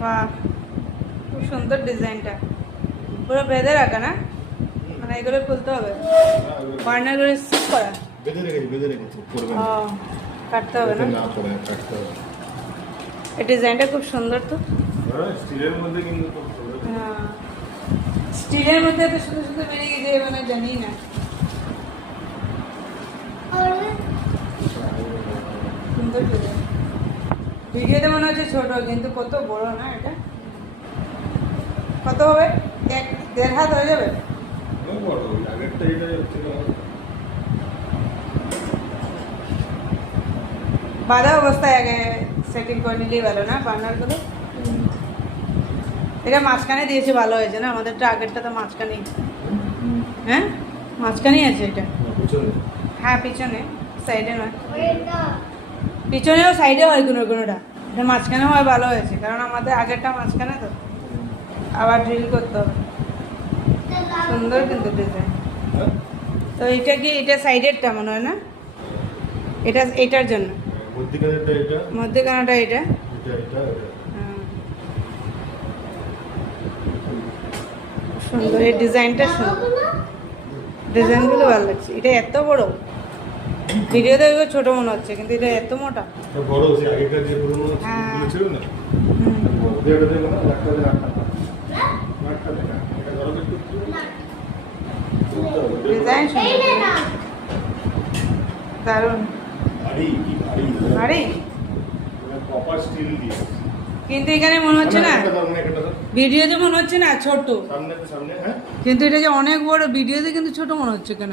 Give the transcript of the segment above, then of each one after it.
বাহ, খুব সুন্দর ডিজাইনটা, পুরো বেঁধে রাখা না, মানে এগুলো খুলতে হবে, বার্নার করে স্টিচ করা, বেঁধে রেখেছি করবে ও না, কাটতে হবে না, না পড়ে কাটতে হবে। এই ডিজাইনটা খুব সুন্দর তো। স্টিলের মধ্যে কিন্তু খুব সুন্দর। হ্যাঁ, স্টিলের মধ্যে তো সুন্দর সুন্দর বেরিয়ে গেছে, মানে জানি না। সুন্দর ডিজাইন, ভিডিওতে মনে হচ্ছে ছোট, কিন্তু কত বড় না এটা। কত হবে? 1.5 হাত হয়ে যাবে। অনেক বড়, ওই আগেরটা এটা ছিল। বাঁধা অবস্থায় আগে সেটিং করে নিলেই ভালো না বার্নারগুলো। এটা মাঝখানে দিয়েছে, ভালো হয়েছে না, আমাদেরটা আগেরটা তো মাঝখানেই। হ্যাঁ, মাঝখানেই আছে এটা। হ্যাঁ, পিছনে, সাইডে নয়, পিছনেও সাইডে হয় কোনো কোনোটা, এটা মাঝখানে হয়, ভালো হয়েছে, কারণ আমাদের আগেরটা মাঝখানে তো, আবার ড্রিল করতে হবে। সুন্দর কিন্তু ডিজাইন। তো এটা কি, এটা সাইডেরটা মনে হয় না, এটা এটার জন্য মধ্যখানেরটা এটা, মধ্যখানেটা এটা। এটা এটা হুম। সুন্দর, এই ডিজাইনটা সুন্দর, ডিজাইনগুলো ভালো লাগছে। এটা এত বড়, ভিডিওতে এগুলো ছোট মনে হচ্ছে, কিন্তু এটা এত মোটা। এটা বড়, সেই আগেকার যে পুরনো হ্যাঁ। গুলো ছিল না, হুম। ওটা দেখো না, একটা দেখা এটা ধরো একটু ডিজাইন সুন্দর, দারুণ। ভারী, কি ভারী ভারী, কপার স্টিল দিয়ে। কিন্তু এখানে মনে হচ্ছে না, এটা ধরো না, এটা ধরো। ভিডিওতে মনে হচ্ছে না ছোট, সামনে হ্যাঁ, কিন্তু এটা যে অনেক বড়, ভিডিওতে কিন্তু ছোট মনে হচ্ছে কেন।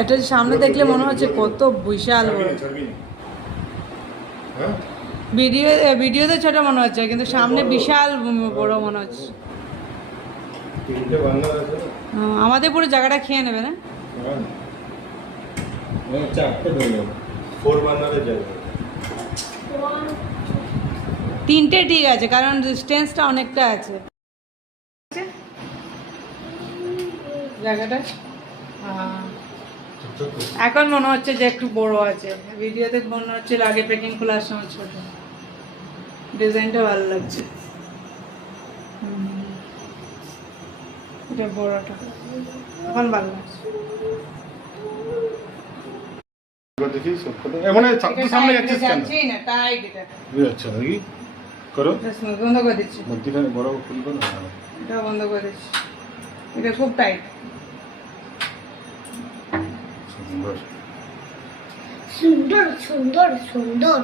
এটা সামনে দেখলে মনে হচ্ছে কত বিশাল বড়। হ্যাঁ, ভিডিওতে ছোট মনে হচ্ছে, কিন্তু সামনে বিশাল বড় মনে হচ্ছে। তিনটে বাংলা আছে না? আমাদের পুরো জায়গাটা খেয়ে নেবে না। হ্যাঁ, চারটে ধরে 4 বার্নারের জায়গা। 3টে ঠিক আছে, কারণ ডিস্টেন্সটা অনেকটা আছে জায়গাটা। এখন মনে হচ্ছে যে একটু বড় আছে, ভিডিওতে মনে হচ্ছিল আগে প্যাকিং খোলার সময় ছোট। ডিজাইনটা ভালো লাগছে, এটা বড়টা এখন ভালো লাগছে। এবার দেখি সব কথা মানে চাকরি সামনে যাচ্ছিস কেন? যাচ্ছি না, টাইট এটা। আচ্ছা নাকি করো, বন্ধ করে দিচ্ছি, মধ্যখানে বড় খুলবে না। এটা বন্ধ করে দিচ্ছি, এটা খুব টাইট। সুন্দর সুন্দর সুন্দর সুন্দর